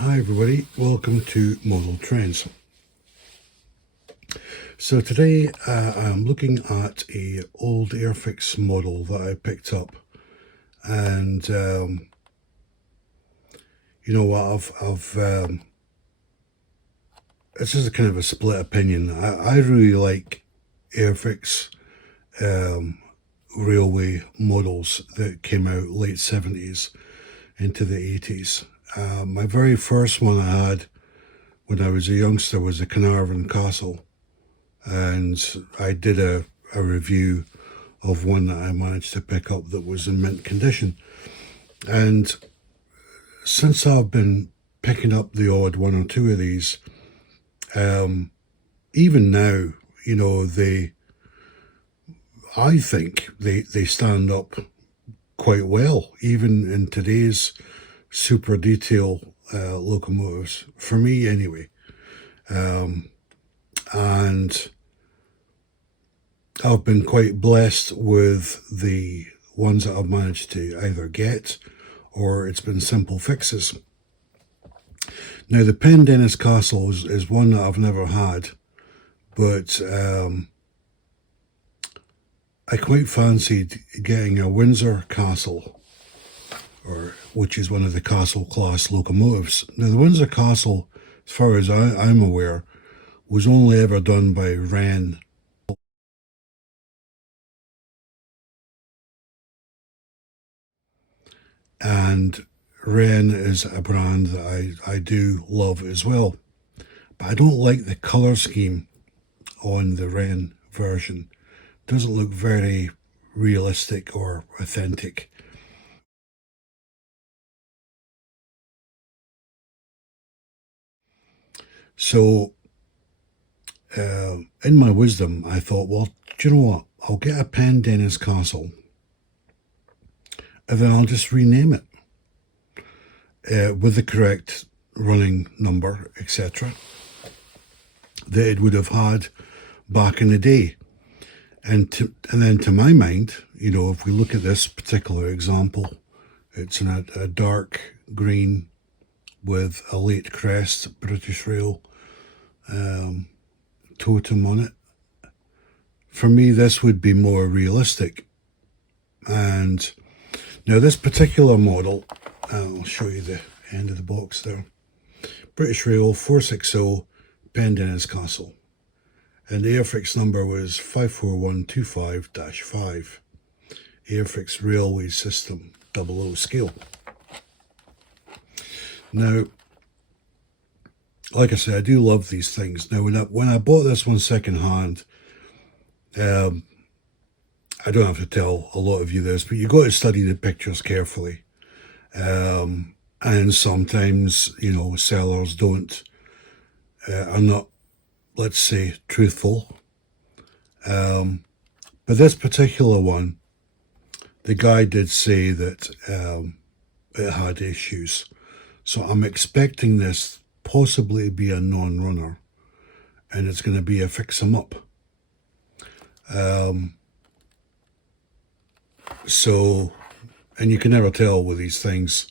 Hi everybody, welcome to Model Trends. So today I'm looking at a old Airfix model that I picked up, and you know what, it's just a kind of a split opinion. I really like Airfix railway models that came out late 70s into the 80s. My very first one I had when I was a youngster was a Carnarvon Castle, and I did a review of one that I managed to pick up that was in mint condition. And since I've been picking up the odd one or two of these, even now, you know, I think they stand up quite well, even in today's super detail locomotives, for me anyway. And I've been quite blessed with the ones that I've managed to either get or it's been simple fixes. Now, the Pendennis castle is one that I've never had, but I quite fancied getting a Windsor castle, which is one of the castle class locomotives. Now, the Windsor castle, as far as I'm aware, was only ever done by Wren. And Wren is a brand that I do love as well. But I don't like the colour scheme on the Wren version. It doesn't look very realistic or authentic. So, in my wisdom, I thought, well, do you know what? I'll get a Pendennis castle and then I'll just rename it with the correct running number, etc., that it would have had back in the day. And then to my mind, you know, if we look at this particular example, it's in a dark green with a late crest British Rail totem on it. For me, this would be more realistic. And now this particular model, I'll show you the end of the box there. British Rail 460 Pendennis Castle. And the Airfix number was 54125-5. Airfix Railway System 00 scale. Now, like I said, I do love these things. Now, when I bought this one second hand, I don't have to tell a lot of you this, but you've got to study the pictures carefully. And sometimes, you know, sellers are not, let's say, truthful. But this particular one, the guy did say that it had issues. So I'm expecting this possibly to be a non-runner, and it's going to be a fix-em-up. So, and you can never tell with these things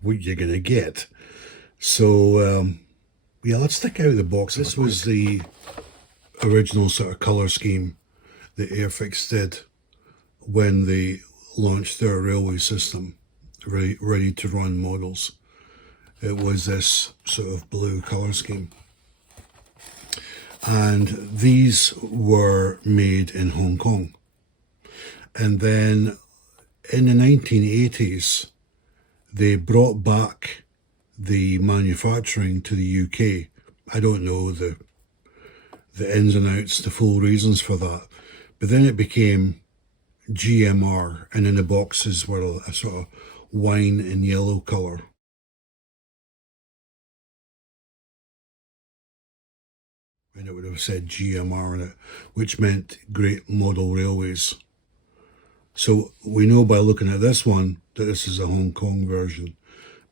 what you're going to get. So, yeah, let's take out the box. This was the original sort of colour scheme that Airfix did when they launched their railway system, ready to run models. It was this sort of blue colour scheme. And these were made in Hong Kong. And then in the 1980s, they brought back the manufacturing to the UK. I don't know the ins and outs, the full reasons for that. But then it became GMR, and then the boxes were a sort of wine and yellow colour. And it would have said GMR in it, which meant Great Model Railways. So we know by looking at this one that this is a Hong Kong version.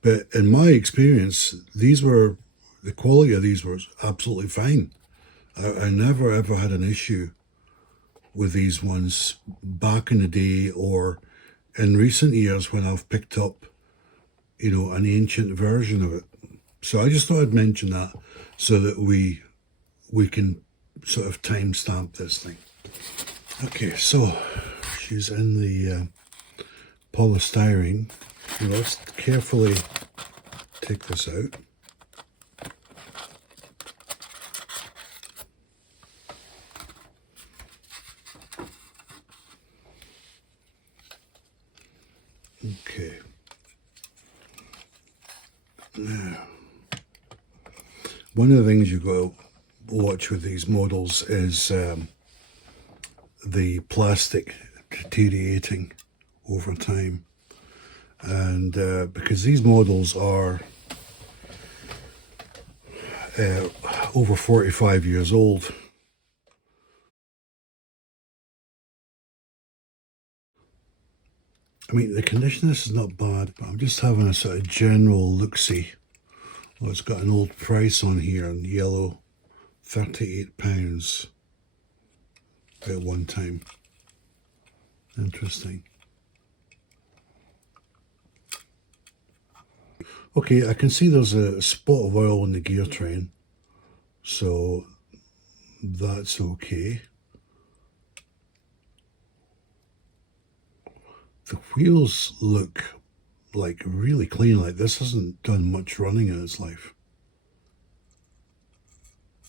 But in my experience, the quality of these was absolutely fine. I never ever had an issue with these ones back in the day or in recent years when I've picked up, you know, an ancient version of it. So I just thought I'd mention that so that we can sort of timestamp this thing. Okay, so she's in the polystyrene. Let's carefully take this out. Okay. Now, one of the things you've got to watch with these models is the plastic deteriorating over time. And because these models are over 45 years old, I mean, the condition of this is not bad, but I'm just having a sort of general look-see. Well, it's got an old price on here in yellow, £38 at one time. Interesting. Okay, I can see there's a spot of oil in the gear train, so that's okay. The wheels look like really clean, like this hasn't done much running in its life.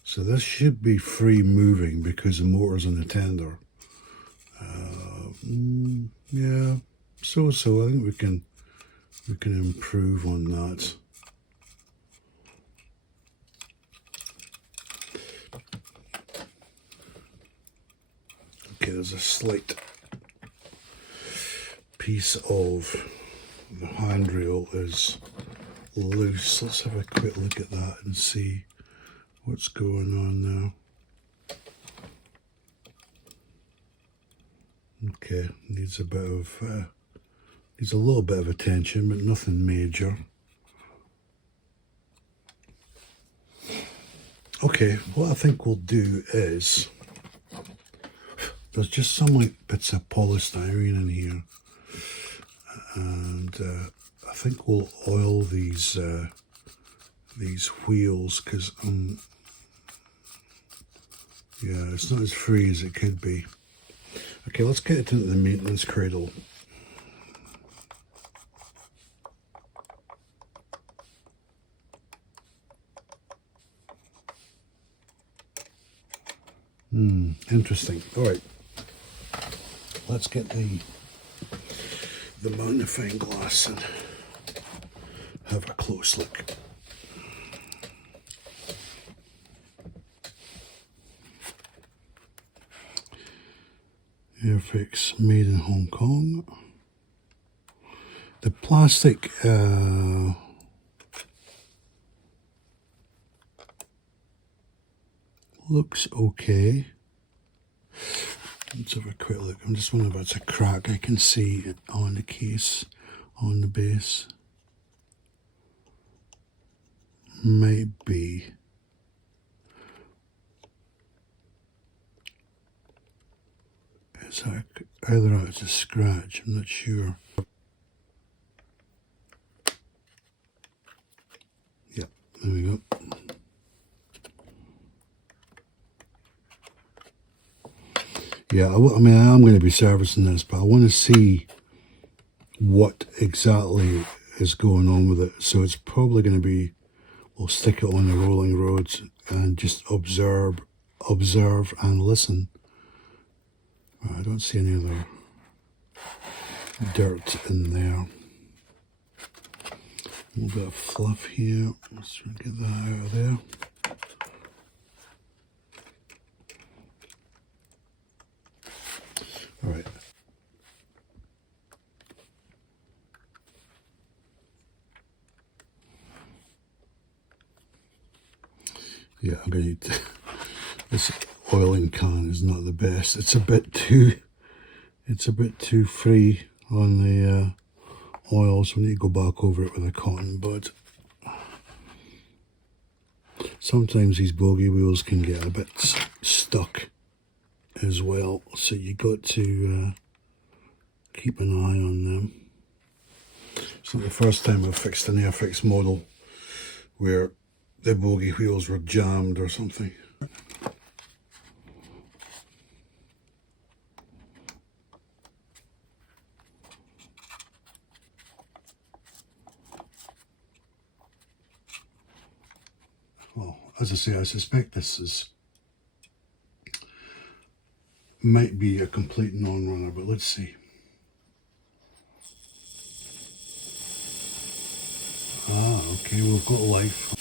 So this should be free moving because the motor's in the tender. Yeah, so I think we can improve on that. Okay, there's a slight piece of the handrail is loose. Let's have a quick look at that and see what's going on now. Okay, needs a little bit of attention, but nothing major. Okay, what I think we'll do is, there's just some like bits of polystyrene in here, and I think we'll oil these wheels because yeah, it's not as free as it could be. Okay, let's get it into the maintenance cradle. Interesting. All right, let's get the magnifying glass and have a close look. Airfix made in Hong Kong. The plastic looks okay. Let's have a quick look. I'm just wondering if it's a crack. I can see it on the case, on the base. Might be. It's either it's a scratch, I'm not sure. Yeah, there we go. Yeah, I mean, I am going to be servicing this, but I want to see what exactly is going on with it. So it's probably going to be, we'll stick it on the rolling roads and just observe and listen. I don't see any other dirt in there. A little bit of fluff here. Let's try and get that out of there. All right. Yeah, I'm going to need to, this oiling can is not the best. It's a bit too free on the oil, so we need to go back over it with a cotton bud. Sometimes these bogie wheels can get a bit stuck as well, so you got to keep an eye on them. It's not the first time I've fixed an Airfix model where the bogie wheels were jammed or something. Well, as I say, I suspect this might be a complete non-runner, but let's see. Ah, okay, we've got life.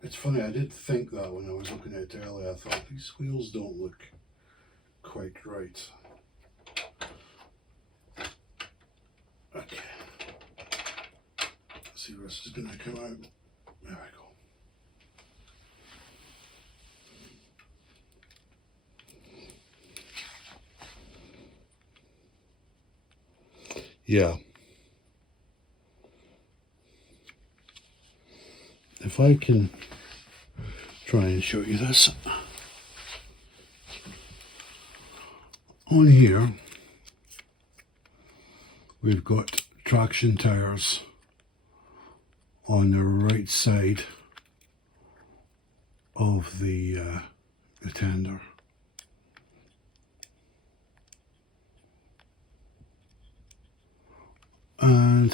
It's funny, I did think that when I was looking at it earlier. I thought these wheels don't look quite right. Okay. Let's see where this is going to come out. There we go. Yeah. If I can try and show you this. On here, we've got traction tires on the right side of the tender. And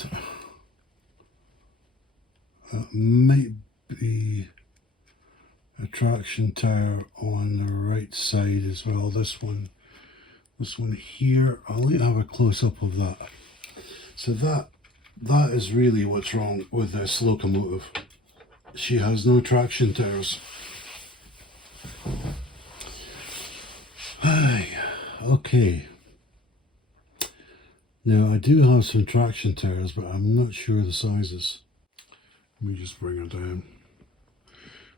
that might be a traction tire on the right side as well. This one here, I'll let you have a close-up of that. So that is really what's wrong with this locomotive. She has no traction tires. Okay. Now I do have some traction tires, but I'm not sure the sizes. Let me just bring her down.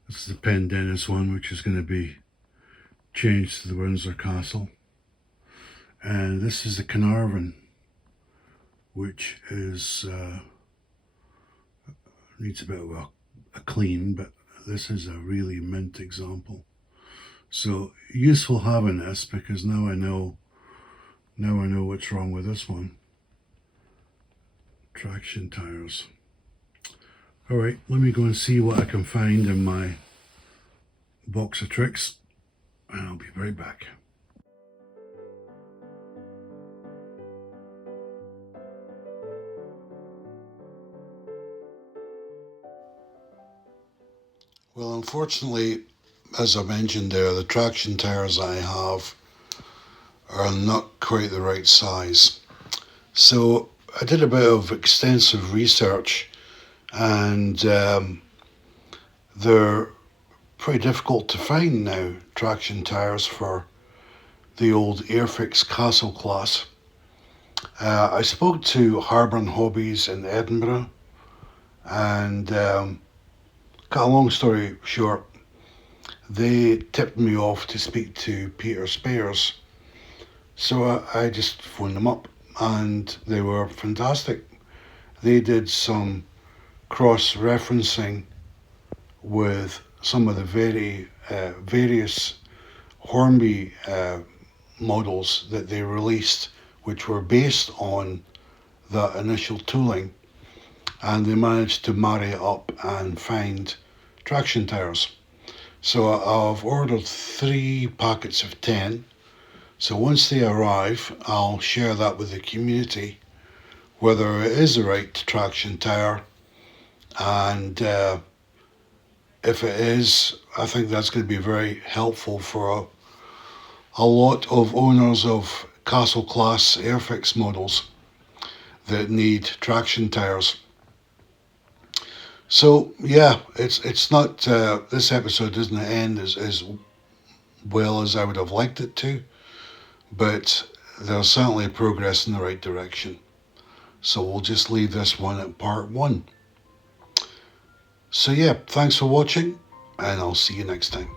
This is the Pendennis one, which is going to be changed to the Windsor Castle. And this is the Carnarvon, which is needs a bit of a clean, but this is a really mint example. So useful having this, because now I know what's wrong with this one. Traction tires. Alright, let me go and see what I can find in my box of tricks, and I'll be right back. Well, unfortunately, as I mentioned there, the traction tires I have are not quite the right size. So I did a bit of extensive research, and they're pretty difficult to find now, traction tires for the old Airfix Castle class. I spoke to Harbour Hobbies in Edinburgh, and cut a long story short, they tipped me off to speak to Peter Spares. So I just phoned them up, and they were fantastic. They did some cross-referencing with some of the various Hornby models that they released, which were based on that initial tooling, and they managed to marry it up and find traction tires. So I've ordered 3 packets of 10. So once they arrive, I'll share that with the community, whether it is the right traction tire, and if it is, I think that's going to be very helpful for a lot of owners of Castle class Airfix models that need traction tires. So yeah, it's not this episode doesn't end as well as I would have liked it to, but there's certainly progress in the right direction. So we'll just leave this one at part 1. So yeah, thanks for watching, and I'll see you next time.